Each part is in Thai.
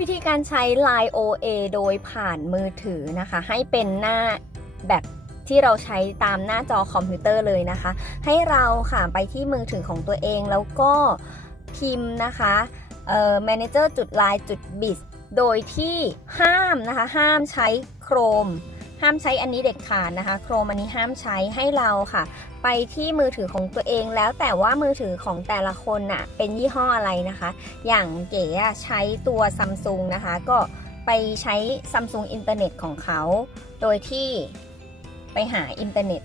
วิธีการใช้ Line OA โดยผ่านมือถือนะคะ ให้เป็นหน้าแบบที่เราใช้ตามหน้าจอคอมพิวเตอร์เลยนะคะ ให้เราค่ะไปที่มือถือของตัวเองแล้วก็พิมพ์นะคะเอ่อ manager จุด line จุด biz โดยที่ห้ามนะคะ ห้ามใช้โครม ห้ามใช้อันนี้เด็ดขาดนะคะ โครมอันนี้ห้ามใช้ให้เราค่ะ ไปที่มือถือของตัวเองแล้วแต่ว่ามือถือของแต่ละคนน่ะเป็นยี่ห้ออะไรนะคะ อย่างเก๋อใช้ตัวซัมซุงนะคะ ก็ไปใช้ซัมซุงอินเทอร์เน็ตของเขา โดยที่ไปหาอินเทอร์เน็ต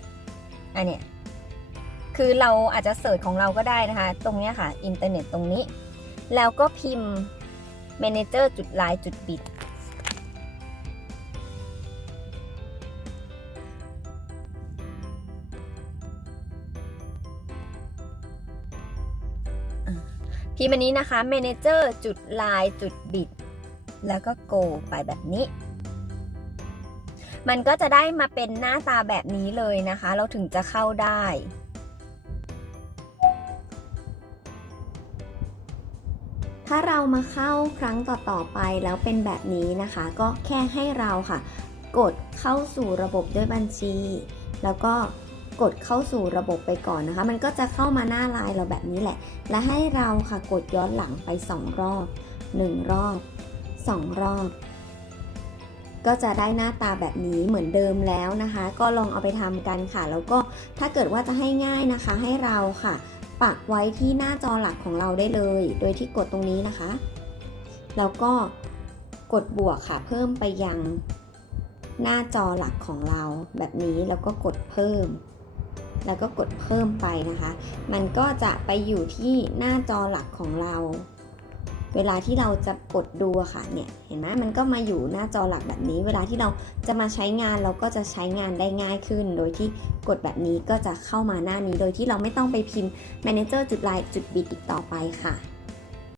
อันเนี้ยคือเราอาจจะเสิร์ชของเราก็ได้นะคะ ตรงเนี้ยค่ะ อินเทอร์เน็ตตรงนี้ แล้วก็พิมพ์ manager จุด line จุด bit พิมพ์อันนี้นะคะ manager จุด line จุด bit แล้วก็ go ไปแบบนี้ มันก็จะได้มาเป็นหน้าตาแบบนี้เลยนะคะ เราถึงจะเข้าได้ถ้าเรามาเข้าครั้งต่อๆไปแล้วเป็นแบบนี้นะคะ ก็แค่ให้เราค่ะ กดเข้าสู่ระบบด้วยบัญชี แล้วก็ กดเข้าสู่ระบบไปก่อนนะคะ มันก็จะเข้ามาหน้าไลน์เราแบบนี้แหละ และให้เราค่ะกดย้อนหลังไป 2 รอบ 1 รอบ 2 รอบ ก็จะได้หน้าตาแบบนี้เหมือนเดิมแล้วนะคะ ก็ลองเอาไปทำกันค่ะ แล้วก็ถ้าเกิดว่าจะให้ง่ายนะคะ ให้เราค่ะ ปักไว้ที่หน้าจอหลักของเราได้เลย โดยที่กดตรงนี้นะคะ แล้วก็กดบวกค่ะ เพิ่มไปยังหน้าจอหลักของเราแบบนี้แล้วก็กดเพิ่ม แล้วก็กดเพิ่มไปนะคะ มันก็จะไปอยู่ที่หน้าจอหลักของเรา เวลาที่เราจะกดดูอะค่ะเนี่ยเห็นไหมมันก็มาอยู่หน้าจอหลักแบบนี้ เวลาที่เราจะมาใช้งานเราก็จะใช้งานได้ง่ายขึ้น โดยที่กดแบบนี้ก็จะเข้ามาหน้านี้ โดยที่เราไม่ต้องไปพิมพ์ manager จุดไลจุดบิดอีกต่อไปค่ะ